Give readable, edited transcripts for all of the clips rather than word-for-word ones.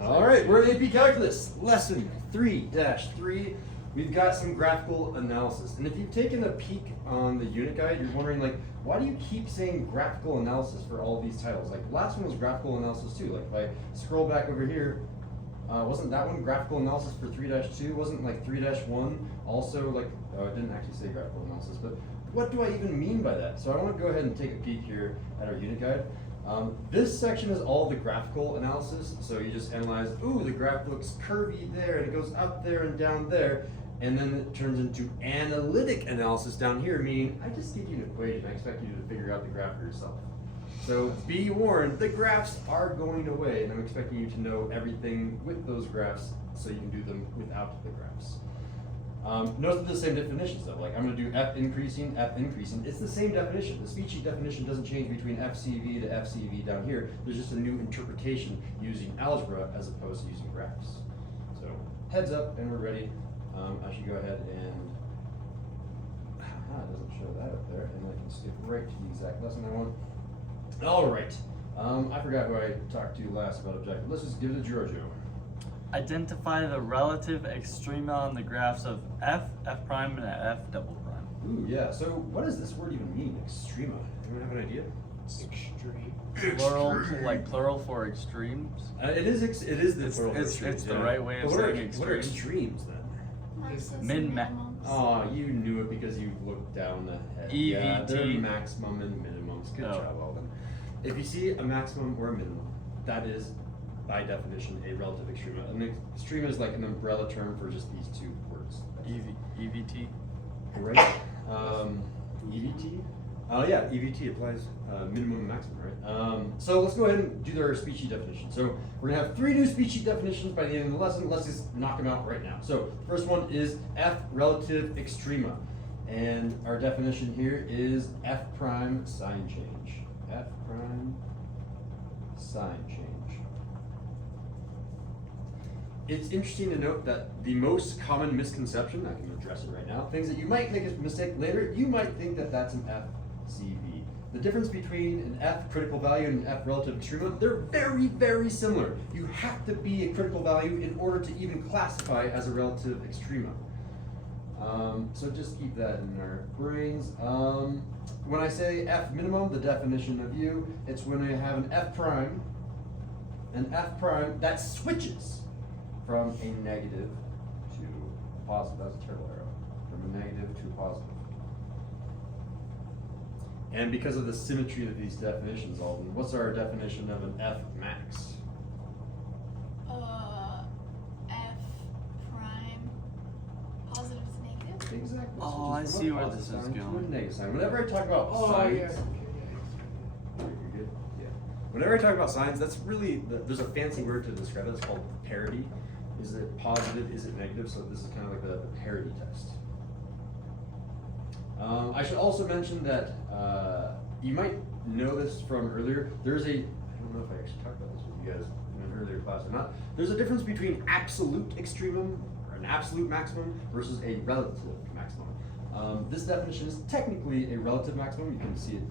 All right, we're in AP Calculus, lesson 3-3. We've got some graphical analysis. And if you've taken a peek on the unit guide, you're wondering, like, why do you keep saying graphical analysis for all these titles? Like, the last one was graphical analysis too. Like, if I scroll back over here, wasn't that one graphical analysis for 3-2? Wasn't like 3-1 also like, oh, it didn't actually say graphical analysis, but what do I even mean by that? So I want to go ahead and take a peek here at our unit guide. This section is all the graphical analysis. So you just analyze, ooh, the graph looks curvy there, and it goes up there and down there. And then it turns into analytic analysis down here, meaning I just give you an equation. I expect you to figure out the graph for yourself. So be warned, the graphs are going away, and I'm expecting you to know everything with those graphs so you can do them without the graphs. Notice the same definitions though. Like I'm going to do f increasing. It's the same definition. The speech sheet definition doesn't change between FCV to FCV down here. There's just a new interpretation using algebra as opposed to using graphs. So heads up, and we're ready. I should go ahead and, it doesn't show that up there, and I can skip right to the exact lesson I want. All right, I forgot who I talked to last about objective. Let's just give it a Giorgio. Identify the relative extrema on the graphs of f, f prime, and f double prime. Ooh, yeah, so what does this word even mean, extrema? Anyone have an idea? Extreme. Plural, like plural for extremes. It is the plural for extremes. It's the right way of saying extremes. What are extremes then? Min max. Oh, you knew it because you looked down the head. EVT. Yeah, they're maximum and minimums. Good job, Alden. If you see a maximum or a minimum, that is, by definition, a relative extrema. An extrema is like an umbrella term for just these two words. EVT. Right. EVT? Yeah, EVT applies minimum and maximum, right? So let's go ahead and do their speech sheet definition. So we're gonna have 3 new speech sheet definitions by the end of the lesson. Let's just knock them out right now. So the first one is f relative extrema. And our definition here is f prime sign change. F prime sign change. It's interesting to note that the most common misconception, I can address it right now, things that you might make a mistake later, you might think that that's an FCV. The difference between an F critical value and an F relative extrema, they're very, very similar. You have to be a critical value in order to even classify as a relative extrema. So just keep that in our brains. When I say F minimum, the definition of U, it's when I have an F prime that switches from a negative to a positive. That's a terrible arrow. From a negative to a positive. And because of the symmetry of these definitions, Alden, what's our definition of an F max? F prime positive is negative. Exactly. Oh, I see where this is going. Negative sign. Whenever I talk about signs, you're good. Yeah. Whenever I talk about signs, that's really there's a fancy word to describe it. It's called parity. Is it positive? Is it negative? So this is kind of like the parity test. I should also mention that you might know this from earlier. There's I don't know if I actually talked about this with you guys in an earlier class or not. There's a difference between absolute extremum, or an absolute maximum, versus a relative maximum. This definition is technically a relative maximum. You can see it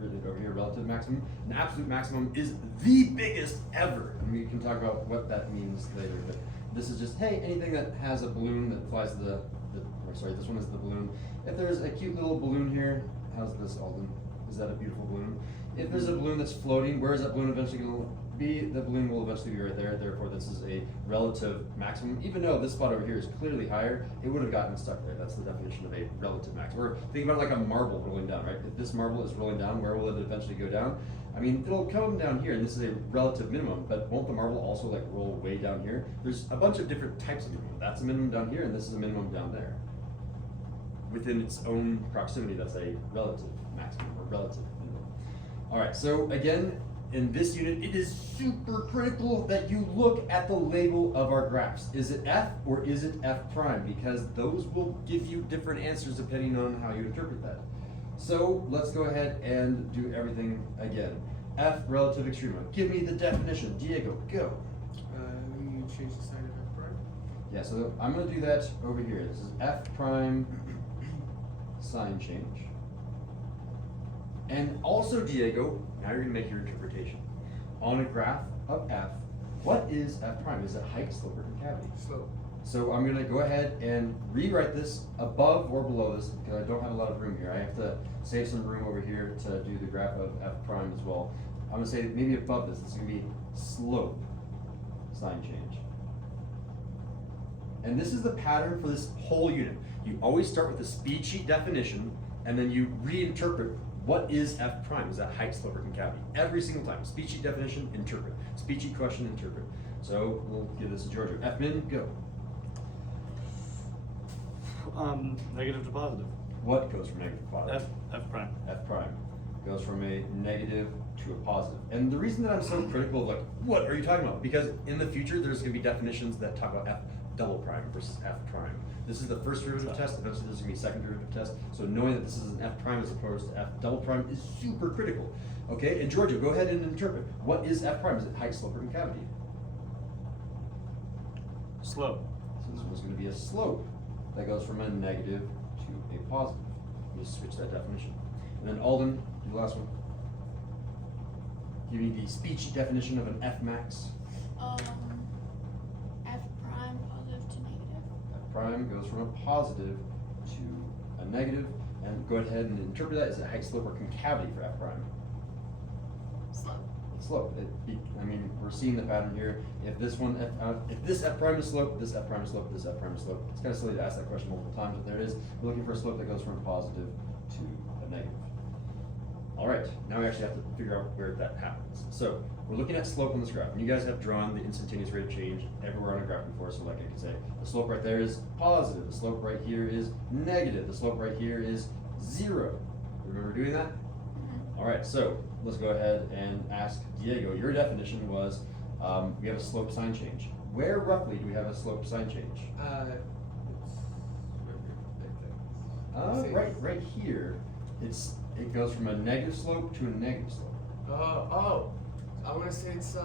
written over here, relative maximum. An absolute maximum is the biggest ever. And we can talk about what that means later. But this is just, hey, anything that has a balloon that flies to this one is the balloon. If there's a cute little balloon here, how's this, Alden? Is that a beautiful balloon? If there's a balloon that's floating, where is that balloon eventually going to be? The balloon will eventually be right there. Therefore, this is a relative maximum. Even though this spot over here is clearly higher, it would have gotten stuck there. That's the definition of a relative maximum. Or think about it like a marble rolling down, right? If this marble is rolling down, where will it eventually go down? I mean, it'll come down here, and this is a relative minimum, but won't the marble also like roll way down here? There's a bunch of different types of minimum. That's a minimum down here, and this is a minimum down there. Within its own proximity, that's a relative maximum or relative minimum. All right, so again, in this unit, it is super critical that you look at the label of our graphs. Is it F or is it F prime? Because those will give you different answers depending on how you interpret that. So let's go ahead and do everything again. F relative extrema. Give me the definition. Diego, go. Let me change the sign of F prime. Yeah, so I'm going to do that over here. This is F prime sign change. And also, Diego, now you're going to make your interpretation. On a graph of F, What is f prime? Is it height, slope, or concavity? Slope. So I'm gonna go ahead and rewrite this above or below this, because I don't have a lot of room here. I have to save some room over here to do the graph of f prime as well. I'm gonna say maybe above this, is gonna be slope sign change. And this is the pattern for this whole unit. You always start with the speed sheet definition, and then you reinterpret what is f prime. Is that height, slope, or concavity? Every single time. Speed sheet definition, interpret. Speed sheet question, interpret. So we'll give this to Giorgio. F min, go. Negative to positive. What goes from negative to positive? F prime. F prime goes from a negative to a positive. And the reason that I'm so critical of like, what are you talking about? Because in the future, there's gonna be definitions that talk about F double prime versus F prime. This is the first derivative test, eventually there's gonna be a second derivative test. So knowing that this is an F prime as opposed to F double prime is super critical. Okay, and Giorgio, go ahead and interpret. What is F prime? Is it height, slope, or concavity? Slope. So this one's gonna be a slope that goes from a negative to a positive. You just switch that definition. And then Alden, do the last one. Give me the speed sheet definition of an F max. F prime positive to negative. F prime goes from a positive to a negative, and go ahead and interpret that. Is it height, slope, or concavity for F prime? Slope. Slope. I mean, we're seeing the pattern here. If this one, if this F prime is slope, this F prime is slope, this F prime is slope. It's kind of silly to ask that question multiple times, but there it is. We're looking for a slope that goes from a positive to a negative. All right, now we actually have to figure out where that happens. So we're looking at slope on this graph, and you guys have drawn the instantaneous rate of change everywhere on a graph before. So like I can say, the slope right there is positive. The slope right here is negative. The slope right here is 0. Remember doing that? All right, so let's go ahead and ask Diego. Your definition was we have a slope sign change. Where roughly do we have a slope sign change? Right here. It goes from a negative slope to a negative slope. I want to say it's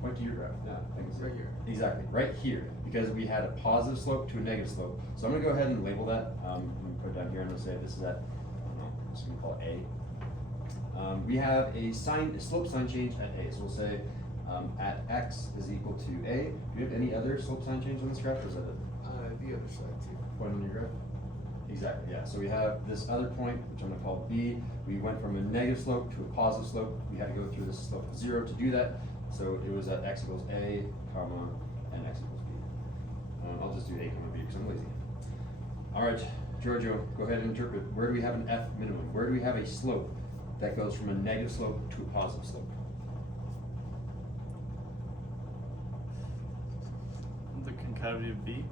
Point to your graph. Yeah, I can see right it. here. Exactly, right here, because we had a positive slope to a negative slope. So I'm gonna go ahead and label that. I'm gonna put it down here. I'm gonna say this is at, I don't know, I'm just gonna call it A. We have a slope sign change at A. So we'll say at x is equal to A. Do you have any other slope sign change on this graph, or is that it? The other side too. Point on your graph? Exactly, yeah. So we have this other point, which I'm gonna call B. We went from a negative slope to a positive slope. We had to go through this slope of 0 to do that. So it was at x equals A, comma, and x equals B. I'll just do A, comma, B because I'm lazy. All right, Giorgio, go ahead and interpret. Where do we have an F minimum? Where do we have a slope that goes from a negative slope to a positive slope? The concavity of B.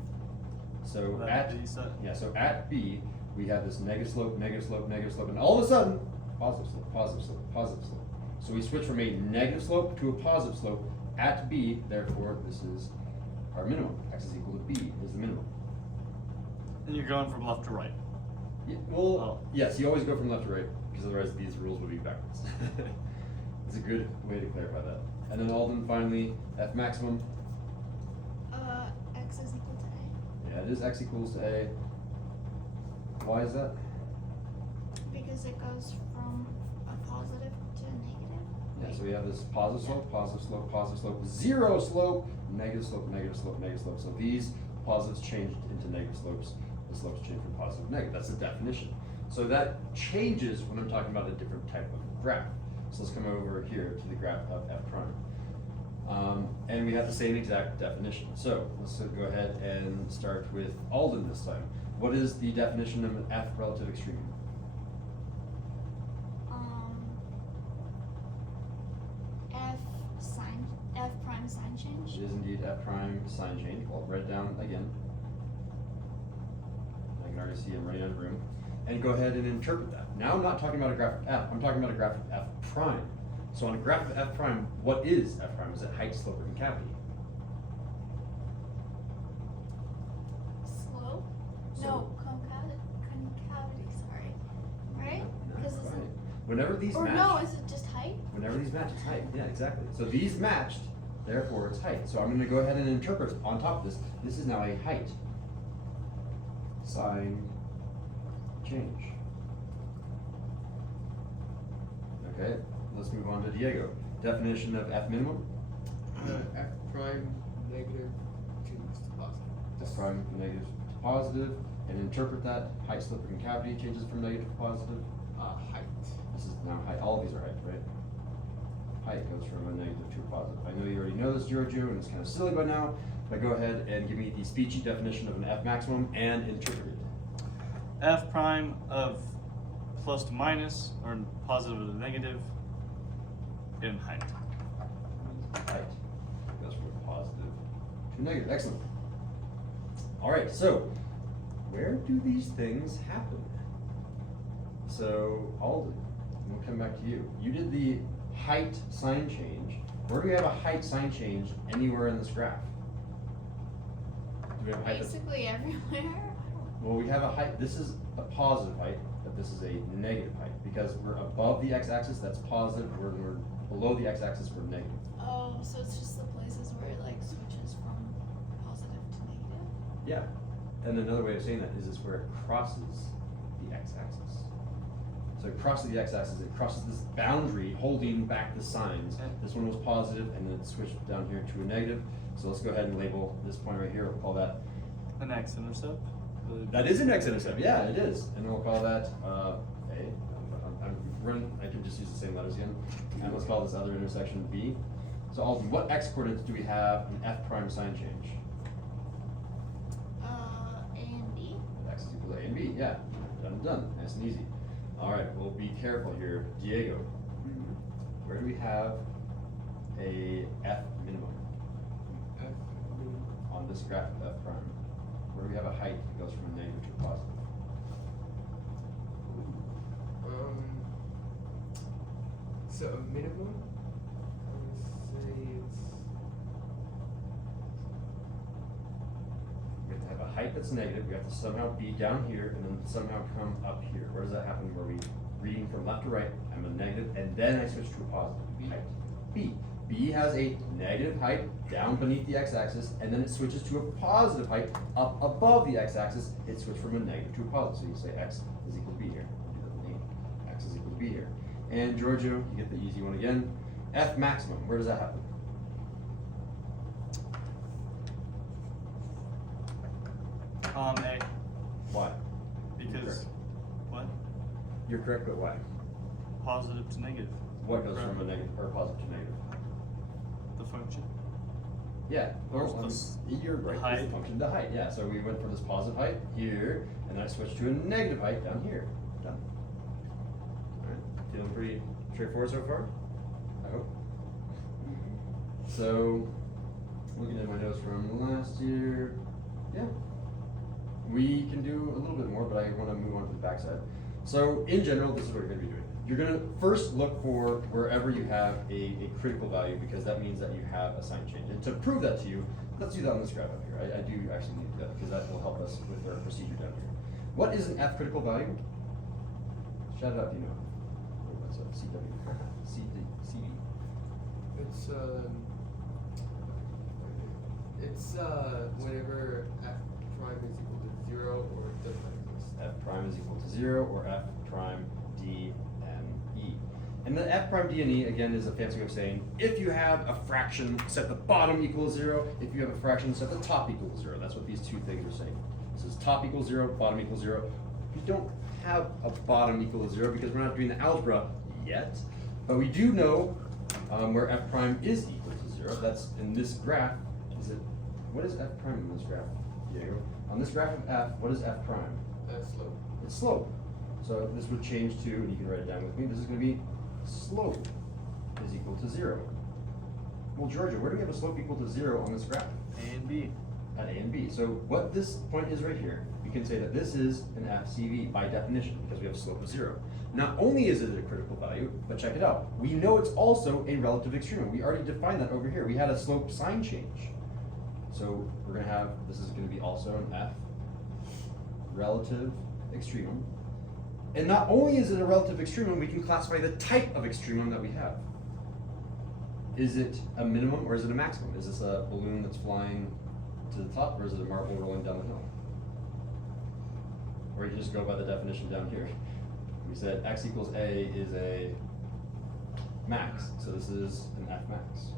So That at B set. yeah, so at B we have this negative slope, negative slope, negative slope, and all of a sudden positive slope, positive slope, positive slope. So we switch from a negative slope to a positive slope at B. Therefore, this is our minimum. X is equal to B is the minimum. And you're going from left to right. Yeah, well, Oh. yes, you always go from left to right because otherwise these rules would be backwards. It's a good way to clarify that. And then Alden finally, F maximum. X is equal to A. Yeah, it is x equals to A. Why is that? Because it goes from a positive to a negative. Yeah, so we have this positive slope, positive slope, positive slope, 0 slope, negative slope, negative slope, negative slope. So these positives changed into negative slopes. The slopes change from positive to negative. That's the definition. So that changes when I'm talking about a different type of graph. So let's come over here to the graph of f prime. And we have the same exact definition. So let's go ahead and start with Alden this time. What is the definition of an f relative extreme? F prime sign change. It is indeed f prime sign change. I'll write it down again. I can already see I'm running out of room. And go ahead and interpret that. Now I'm not talking about a graph of f, I'm talking about a graph of f prime. So on a graph of f prime, what is f prime? Is it height, slope, or concavity? Slope? So- No, concavity, sorry. Right? No, Because right. it's Whenever these or match, no, is it just height? whenever these match, it's height. Yeah, exactly. So these matched, therefore it's height. So I'm going to go ahead and interpret on top of this. This is now a height sign change. Okay, let's move on to Diego. Definition of f minimum. f prime negative changes to positive. F prime from negative to positive, and interpret that height, slope, and concavity changes from negative to positive. Height. This is now height. All of these are height, right? Height goes from a negative to a positive. I know you already know this, Giorgio, and it's kind of silly by now, but go ahead and give me the speechy definition of an F maximum and interpret it. F prime of plus to minus, or positive to negative, in height. Height goes from positive to negative. Excellent. All right, so where do these things happen? So Alden, we'll come back to you. You did the height sign change. Where do we have a height sign change anywhere in this graph? Do we have height? Basically everywhere. Well, we have a height. This is a positive height, but this is a negative height because we're above the x-axis. That's positive. We're below the x-axis. We're negative. Oh, so it's just the places where it like switches from positive to negative? Yeah. And another way of saying that is it's where it crosses the x-axis. So it crosses the x-axis, it crosses this boundary holding back the signs. This one was positive and then it switched down here to a negative. So let's go ahead and label this point right here. We'll call that An x-intercept? that is an x-intercept. Yeah, it is. And we'll call that A. I can just use the same letters again. And let's call this other intersection B. So Alden, what x coordinates do we have in F prime sign change? A and B. X is equal to A and B, yeah. Done and done, nice and easy. All right, we'll be careful here. Diego, where do we have a F minimum F minimum. on this graph of F prime? Where do we have a height that goes from a negative to a positive? So a minimum, I would say it's We have to have a height that's negative, we have to somehow be down here and then somehow come up here. Where does that happen? Where we reading from left to right, I'm a negative, and then I switch to a positive height. B. B has a negative height down beneath the x-axis, and then it switches to a positive height up above the x-axis. It switched from a negative to a positive. So you say x is equal to b here. Do the name. X is equal to b here. And Giorgio, you get the easy one again. F maximum, where does that happen? A. Why? Because, what? You're correct, but why? Positive to negative. What goes from a negative or positive to negative? The function. Yeah, Or well, the you're right. height. It's a function to height. Yeah, so we went from this positive height here, and then I switched to a negative height down here. Done. All right, feeling pretty straightforward so far? I hope. So, looking at my notes from last year, yeah, we can do a little bit more, but I want to move on to the backside. So, in general, this is what you're going to be doing. You're going to first look for wherever you have a critical value, because that means that you have a sign change. And to prove that to you, let's do that on this graph up here. I do actually need to do that because that will help us with our procedure down here. What is an F critical value? Shout it out if you know. What's up? CW. CD. It's whenever f prime is equal to 0 or it doesn't exist. F prime is equal to 0 or F prime D and E. And the F prime D and E, again, is a fancy way of saying if you have a fraction set the bottom equal to 0, if you have a fraction set the top equal to 0. That's what these two things are saying. This is top equals 0, bottom equals 0. We don't have a bottom equal to 0 because we're not doing the algebra yet, but we do know where F prime is equal to 0. That's in this graph. What is F prime in this graph, Diego? On this graph of F, what is F prime? That's slope. It's slope. So this would change to, and you can write it down with me, this is going to be slope is equal to 0. Well, Georgia, where do we have a slope equal to 0 on this graph? A and B. At A and B. So what this point is right here, we can say that this is an FCV by definition because we have a slope of 0. Not only is it a critical value, but check it out. We know it's also a relative extremum. We already defined that over here. We had a slope sign change. So we're going to have, this is going to be also an F relative extremum. And not only is it a relative extremum, we can classify the type of extremum that we have. Is it a minimum or is it a maximum? Is this a balloon that's flying to the top, or is it a marble rolling down the hill? Or you can just go by the definition down here. We said x equals a is a max, so this is an F max.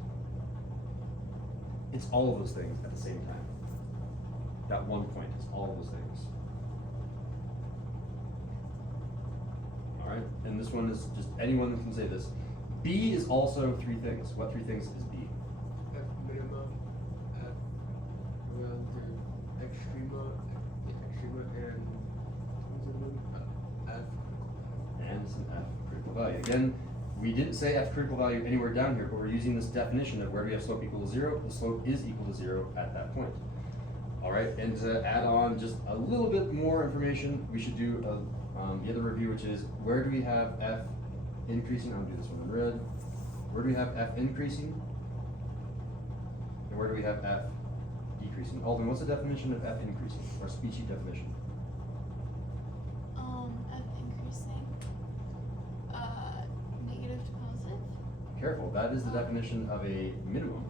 It's all of those things at the same time. That one point is all of those things. All right, and this one is just anyone can say this. B is also three things. What three things is B? F minimum, F relative extrema, and F. And it's an F critical value. Again, we didn't say F critical value anywhere down here, but we're using this definition of where we have slope equal to 0, the slope is equal to 0 at that point. All right, and to add on just a little bit more information, we should do the other review, which is where do we have F increasing? I'm gonna do this one in red. Where do we have F increasing? And where do we have F decreasing? Alden, what's the definition of F increasing, or speed sheet definition? F increasing. Negative to positive. Careful, that is the definition of a minimum.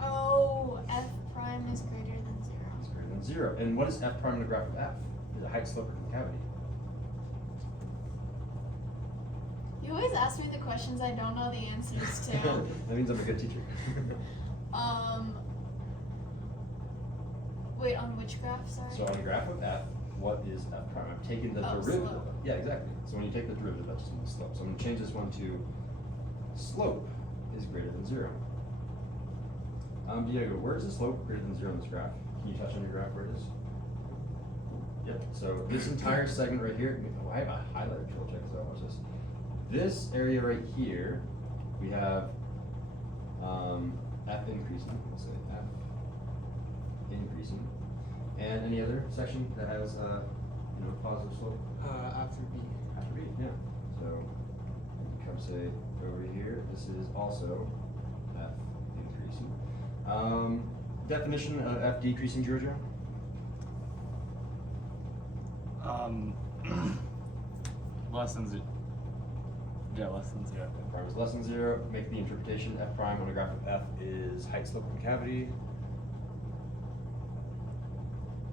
Oh, F prime is greater than 0. It's greater than 0. And what is F prime in the graph of F? Is it height, slope, or concavity? You always ask me the questions I don't know the answers to. That means I'm a good teacher. Wait, on which graph, sorry? So on the graph of F, what is F prime? I'm taking the derivative. Slope. Yeah, exactly. So when you take the derivative, that's just the slope. So I'm going to change this one to slope is greater than 0. Diego, where is the slope greater than 0 in this graph? Can you touch on your graph where it is? Yep. So this entire segment right here, oh, I have a highlighter tool. Check this out. Watch this. This area right here, we have F increasing. We'll say F increasing. And any other section that has positive slope? After B. After B, yeah. So come say over here, this is also F increasing. Definition of F decreasing, Giorgio? Less than 0. Yeah, less than 0. F prime is less than 0. Make the interpretation. F prime on a graph of F is height, slope, concavity.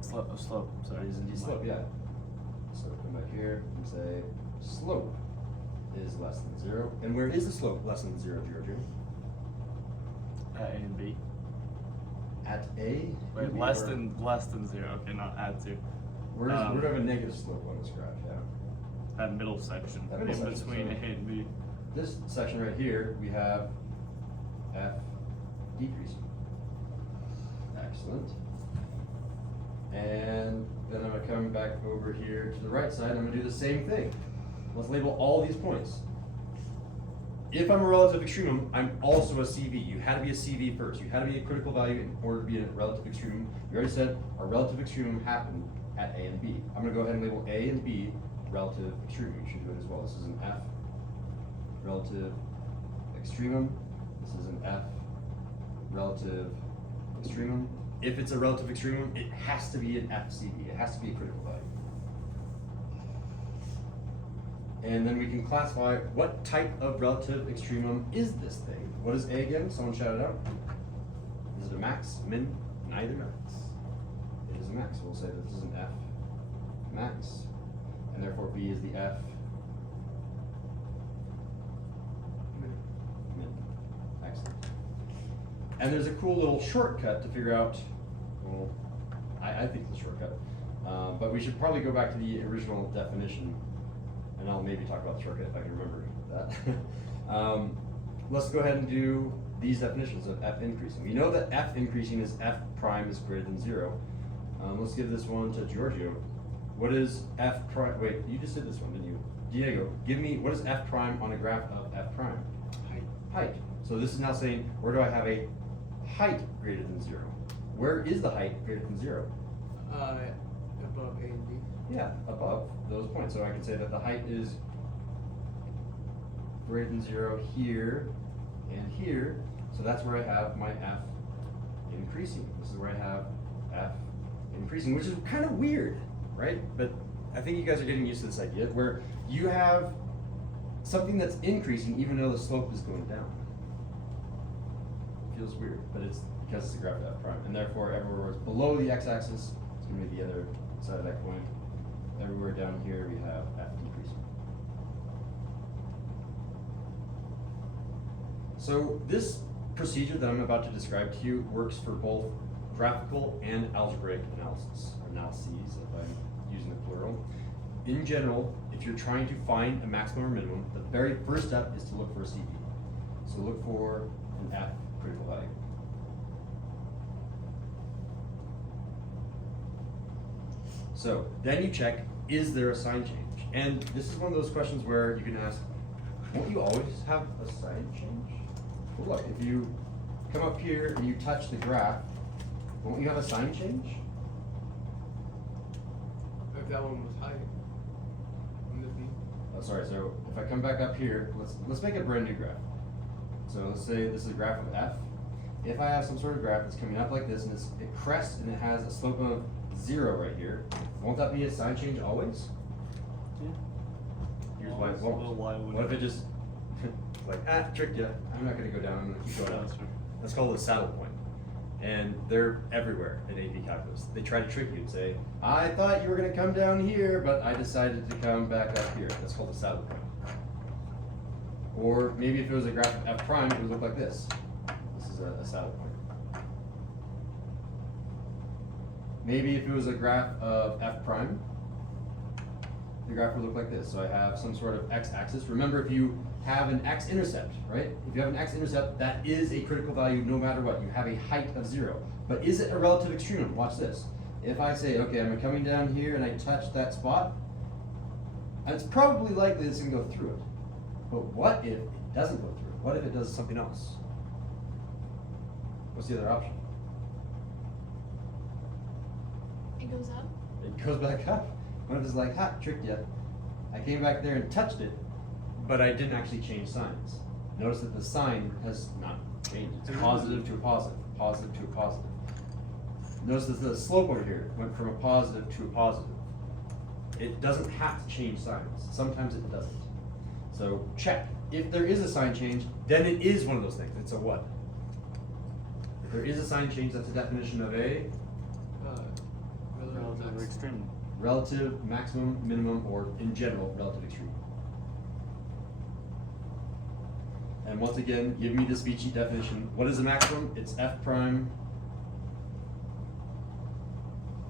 Slope, sorry. It is indeed slope, yeah. So come back here and say slope is less than 0. And where is the slope less than 0, Giorgio? At A and B. At A? Wait, B, less or- than 0. Okay, not add to. Where do we have a negative slope on this graph? Yeah. That middle section. That middle in section, between so- A and B. This section right here, we have F decreasing. Excellent. And then I'm going to come back over here to the right side. I'm going to do the same thing. Let's label all these points. If I'm a relative extremum, I'm also a CV. You had to be a CV first. You had to be a critical value in order to be a relative extremum. We already said our relative extremum happened at A and B. I'm going to go ahead and label A and B relative extremum. You should do it as well. This is an F relative extremum. This is an F relative extremum. If it's a relative extremum, it has to be an FCV. It has to be a critical value. And then we can classify what type of relative extremum is this thing. What is A again? Someone shout it out. Is it a max, min? Neither max. It is a max. We'll say that this is an F max. And therefore B is the F min. Excellent. And there's a cool little shortcut to figure out, well, I think it's a shortcut, but we should probably go back to the original definition, and I'll maybe talk about the shortcut if I can remember that. Let's go ahead and do these definitions of F increasing. We know that F increasing is F prime is greater than 0. Let's give this one to Giorgio. What is F prime? Wait, you just did this one, didn't you? Diego, give me, what is F prime on a graph of F prime? Height. Height. So this is now saying, where do I have a height greater than 0? Where is the height greater than 0? Above A and B. Yeah, above those points. So I can say that the height is greater than 0 here and here. So that's where I have my F increasing. This is where I have F increasing, which is kind of weird, right? But I think you guys are getting used to this idea where you have something that's increasing even though the slope is going down. Feels weird, but it's because it's a graph of F prime, and therefore everywhere where it's below the x-axis, it's going to be the other side of that coin. Everywhere down here we have F decreasing. So this procedure that I'm about to describe to you works for both graphical and algebraic analyses, if I'm using the plural. In general, if you're trying to find a maximum or minimum, the very first step is to look for a CV. So look for an F critical value. So then you check, is there a sign change? And this is one of those questions where you can ask, won't you always have a sign change? Well, look, if you come up here and you touch the graph, won't you have a sign change? If that one was high, wouldn't it be? Oh, sorry, so if I come back up here, let's make a brand new graph. So let's say this is a graph of F. If I have some sort of graph that's coming up like this and it crests and it has a slope of 0 right here, won't that be a sign change always? Yeah. Here's why it Well, won't. why would What if it just like, tricked you, I'm not gonna go down, I'm gonna keep going up. That's called a saddle point. And they're everywhere in AP Calculus. They try to trick you and say, I thought you were gonna come down here, but I decided to come back up here. That's called a saddle point. Or maybe if it was a graph of F prime, it would look like this. This is a saddle point. Maybe if it was a graph of F prime, the graph would look like this. So I have some sort of x-axis. Remember, if you have an x-intercept, right? If you have an x-intercept, that is a critical value no matter what. You have a height of 0. But is it a relative extremum? Watch this. If I say, okay, I'm coming down here and I touch that spot, it's probably likely it's going to go through it. But what if it doesn't go through it? What if it does something else? What's the other option? It goes up. It goes back up. What if it's like, ha, tricked you. I came back there and touched it, but I didn't actually change signs. Notice that the sign has not changed. It's positive to a positive, positive to a positive. Notice that the slope over here went from a positive to a positive. It doesn't have to change signs. Sometimes it doesn't. So check. If there is a sign change, then it is one of those things. It's a what? If there is a sign change, that's a definition of a Relative extreme. relative maximum, minimum, or in general, relative extreme. And once again, give me the speed sheet definition. What is a maximum? It's F prime.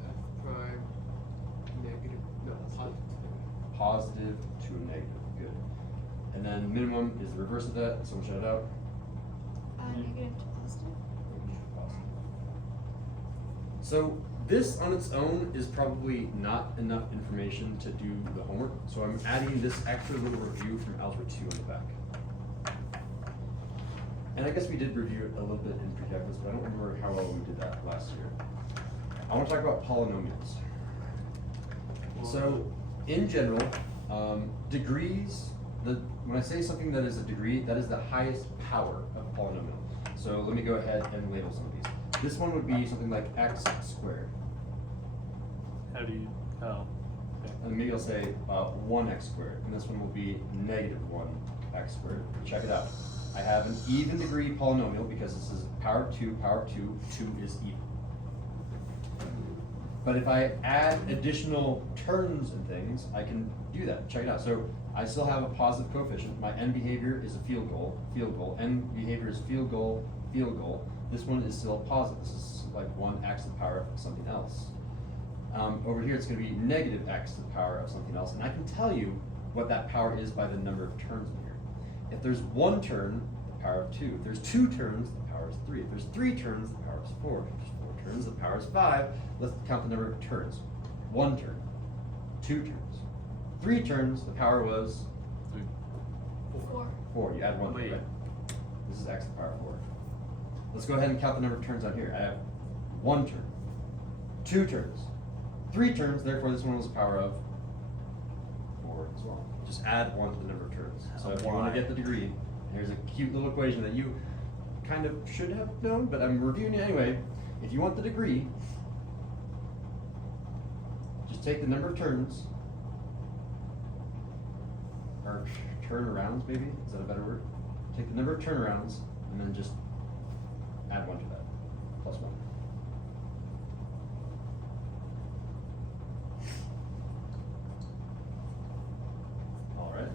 F prime negative, no, positive. Positive to a negative. Good. And then minimum is the reverse of that. Someone shout it out. Negative to positive. So this on its own is probably not enough information to do the homework. So I'm adding this extra little review from Algebra 2 on the back. And I guess we did review it a little bit in pre-calculus, but I don't remember how well we did that last year. I want to talk about polynomials. So in general, degrees, when I say something that is a degree, that is the highest power of a polynomial. So let me go ahead and label some of these. This one would be something like x squared. How do you, oh, okay. And maybe I'll say 1x squared. And this one will be negative 1x squared. Check it out. I have an even degree polynomial because this is power of 2, 2 is even. But if I add additional terms and things, I can do that. Check it out. So I still have a positive coefficient. My end behavior is a field goal. End behavior is field goal. This one is still positive. This is like 1x to the power of something else. Over here, it's going to be negative x to the power of something else. And I can tell you what that power is by the number of terms in here. If there's one term, the power of 2. If there's 2 terms, the power is 3. If there's 3 terms, the power is 4. If there's 4 terms, the power is 5. Let's count the number of turns. 1 turn, 2 turns, 3 turns, the power was 4. 4. You add 1 to Wait. it. This is x to the power of 4. Let's go ahead and count the number of turns on here. I have 1 turn, 2 turns, 3 turns, therefore this one was a power of 4 as well. Just add 1 to the number of turns. So if you want to get the degree, here's a cute little equation that you kind of should have known, but I'm reviewing it anyway. If you want the degree, just take the number of turns, or turnarounds maybe, is that a better word? Take the number of turnarounds and then just add 1 to that, plus 1. All right,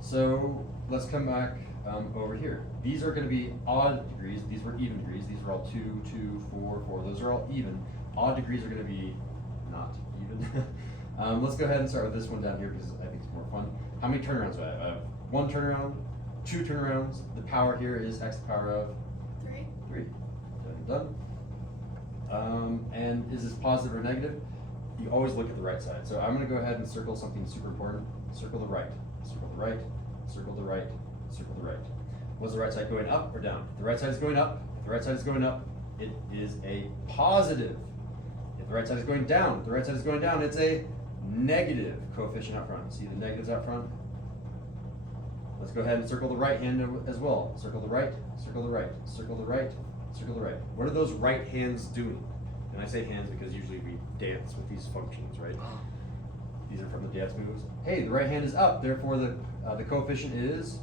so let's come back over here. These are going to be odd degrees. These were even degrees. These are all 2, 2, 4, 4. Those are all even. Odd degrees are going to be not even. Let's go ahead and start with this one down here because I think it's more fun. How many turnarounds do I have? I have 1 turnaround, 2 turnarounds. The power here is x to the power of 3. 3. Done. And is this positive or negative? You always look at the right side. So I'm going to go ahead and circle something super important. Circle the right. Circle the right. Circle the right. Circle the right. Was the right side going up or down? If the right side is going up, if the right side is going up, it is a positive. If the right side is going down, if the right side is going down, it's a negative coefficient out front. See the negatives out front? Let's go ahead and circle the right hand as well. Circle the right, circle the right, circle the right, circle the right. What are those right hands doing? And I say hands because usually we dance with these functions, right? These are from the dance moves. Hey, the right hand is up, therefore the coefficient is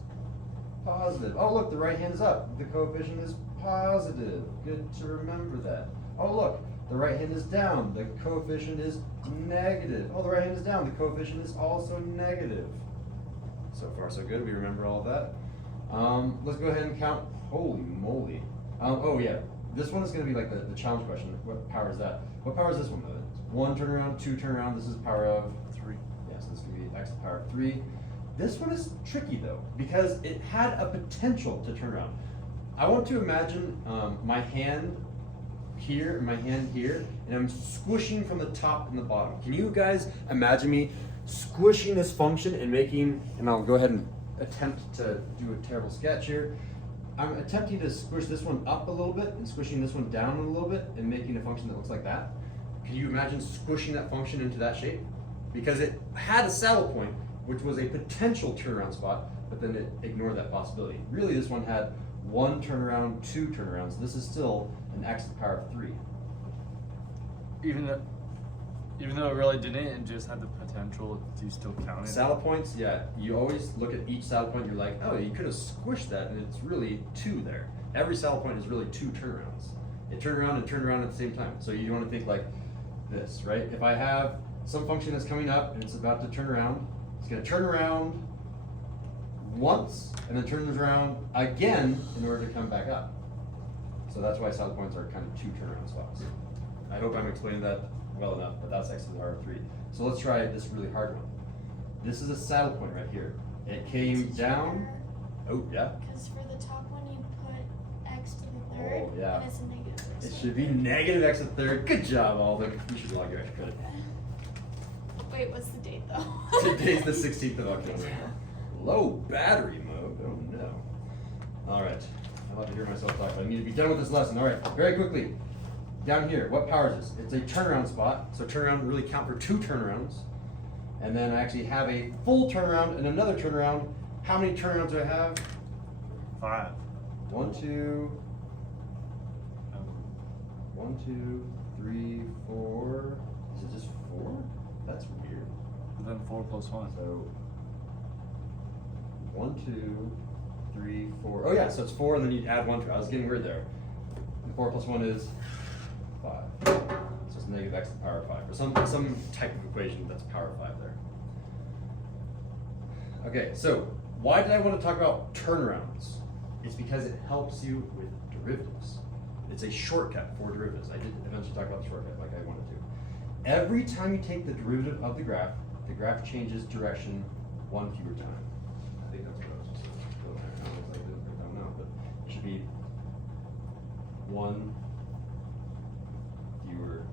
positive. Oh look, the right hand is up, the coefficient is positive. Good to remember that. Oh look, the right hand is down, the coefficient is negative. Oh, the right hand is down, the coefficient is also negative. So far so good, we remember all of that. Let's go ahead and count. Holy moly. Oh yeah, this one is going to be like the challenge question. What power is that? What power is this one? 1 turnaround, 2 turnaround, this is power of 3. Yeah, so this is going to be x to the power of 3. This one is tricky though, because it had a potential to turn around. I want to imagine my hand here and my hand here, and I'm squishing from the top and the bottom. Can you guys imagine me squishing this function and making, and I'll go ahead and attempt to do a terrible sketch here. I'm attempting to squish this one up a little bit and squishing this one down a little bit and making a function that looks like that. Can you imagine squishing that function into that shape? Because it had a saddle point, which was a potential turnaround spot, but then it ignored that possibility. Really, this one had 1 turnaround, 2 turnarounds. This is still an x to the power of 3. Even though it really didn't and just had the potential, do you still count it? Saddle points, yeah. You always look at each saddle point, you're like, oh, you could have squished that, and it's really 2 there. Every saddle point is really 2 turnarounds. It turned around and turned around at the same time. So you want to think like this, right? If I have some function that's coming up and it's about to turn around, it's going to turn around once and then turns around again in order to come back up. So that's why saddle points are kind of 2 turnaround spots. I hope I'm explaining that well enough, but that's x to the power of 3. So let's try this really hard one. This is a saddle point right here. It came down. Oh, yeah? Because for the top one, you put x to the third, Oh, yeah. and it's a negative x It to should the be third. negative x to the third. Good job, Alden. You should log your extra credit. Wait, what's the date though? Today's the 16th of October. Low battery mode. Oh no. All right. I love to hear myself talk, but I need to be done with this lesson. All right. Very quickly. Down here, what power is this? It's a turnaround spot. So turnaround really count for 2 turnarounds. And then I actually have a full turnaround and another turnaround. How many turnarounds do I have? 5. 1, 2. 1, 2, 3, 4. Is it just 4? That's weird. And then 4 plus 1. So 1, 2, 3, 4. Oh yeah, so it's 4, and then you add 1 to it. I was getting weird there. And 4 plus 1 is 5. So it's negative x to the power of 5, or some type of equation that's power of 5 there. Okay, so why did I want to talk about turnarounds? It's because it helps you with derivatives. It's a shortcut for derivatives. I did eventually talk about the shortcut like I wanted to. Every time you take the derivative of the graph changes direction 1 fewer time. I think that's what I was supposed to go there. I don't know, but it should be 1 fewer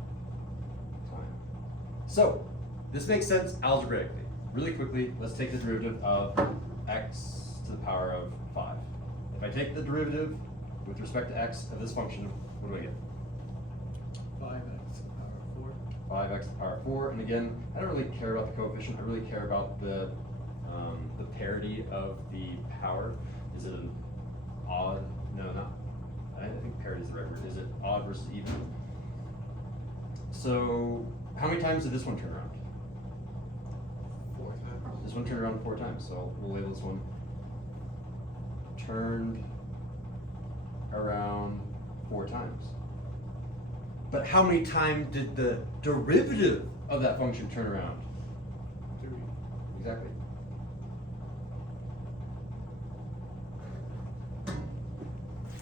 time. So, this makes sense algebraically. Really quickly, let's take the derivative of x to the power of 5. If I take the derivative with respect to x of this function, what do I get? 5x to the power of 4. 5x to the power of 4, and again, I don't really care about the coefficient, I really care about the parity of the power. Is it an odd? No, not. I think parity is the right word. Is it odd versus even? So, how many times did this one turn around? 4 times. This one turned around 4 times, so we'll label this one turned around 4 times. But how many times did the derivative of that function turn around? 3. Exactly.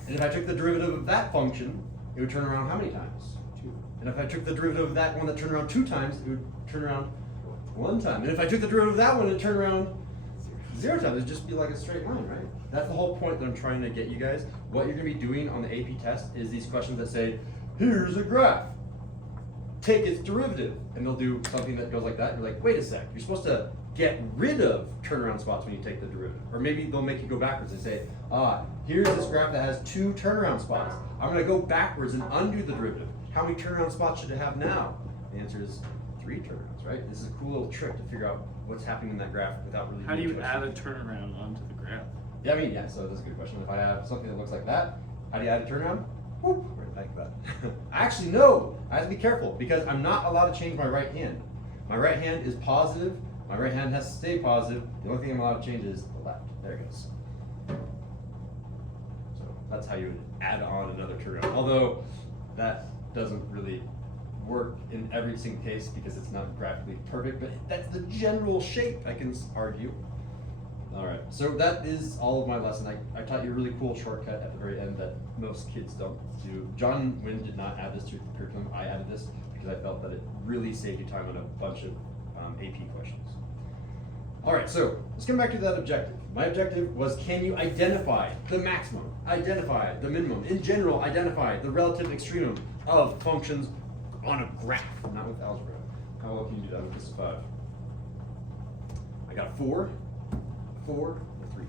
And if I took the derivative of that function, it would turn around how many times? 2. And if I took the derivative of that one that turned around 2 times, it would turn around 1 time. And if I took the derivative of that one, it would turn around 0 times. It'd just be like a straight line, right? That's the whole point that I'm trying to get you guys. What you're gonna be doing on the AP test is these questions that say, here's a graph. Take its derivative. And they'll do something that goes like that. You're like, wait a sec, you're supposed to get rid of turnaround spots when you take the derivative. Or maybe they'll make you go backwards and say, here's this graph that has 2 turnaround spots. I'm gonna go backwards and undo the derivative. How many turnaround spots should it have now? The answer is 3 turnarounds, right? This is a cool little trick to figure out what's happening in that graph without really How do doing you too much add a thinking. turnaround onto the graph? Yeah, I mean, yeah, so that's a good question. If I have something that looks like that, how do you add a turnaround? Whoop, right like that. Actually, no, I have to be careful because I'm not allowed to change my right hand. My right hand is positive. My right hand has to stay positive. The only thing I'm allowed to change is the left. There it goes. So that's how you would add on another turnaround. Although that doesn't really work in every single case because it's not graphically perfect, but that's the general shape, I can argue. All right, so that is all of my lesson. I taught you a really cool shortcut at the very end that most kids don't do. John Wynn did not add this to the curriculum. I added this because I felt that it really saved you time on a bunch of AP questions. All right, so let's come back to that objective. My objective was, can you identify the maximum, identify the minimum, in general, identify the relative extremum of functions on a graph, not with algebra. How well can you do that with this 5? I got a 4, 4, and a 3.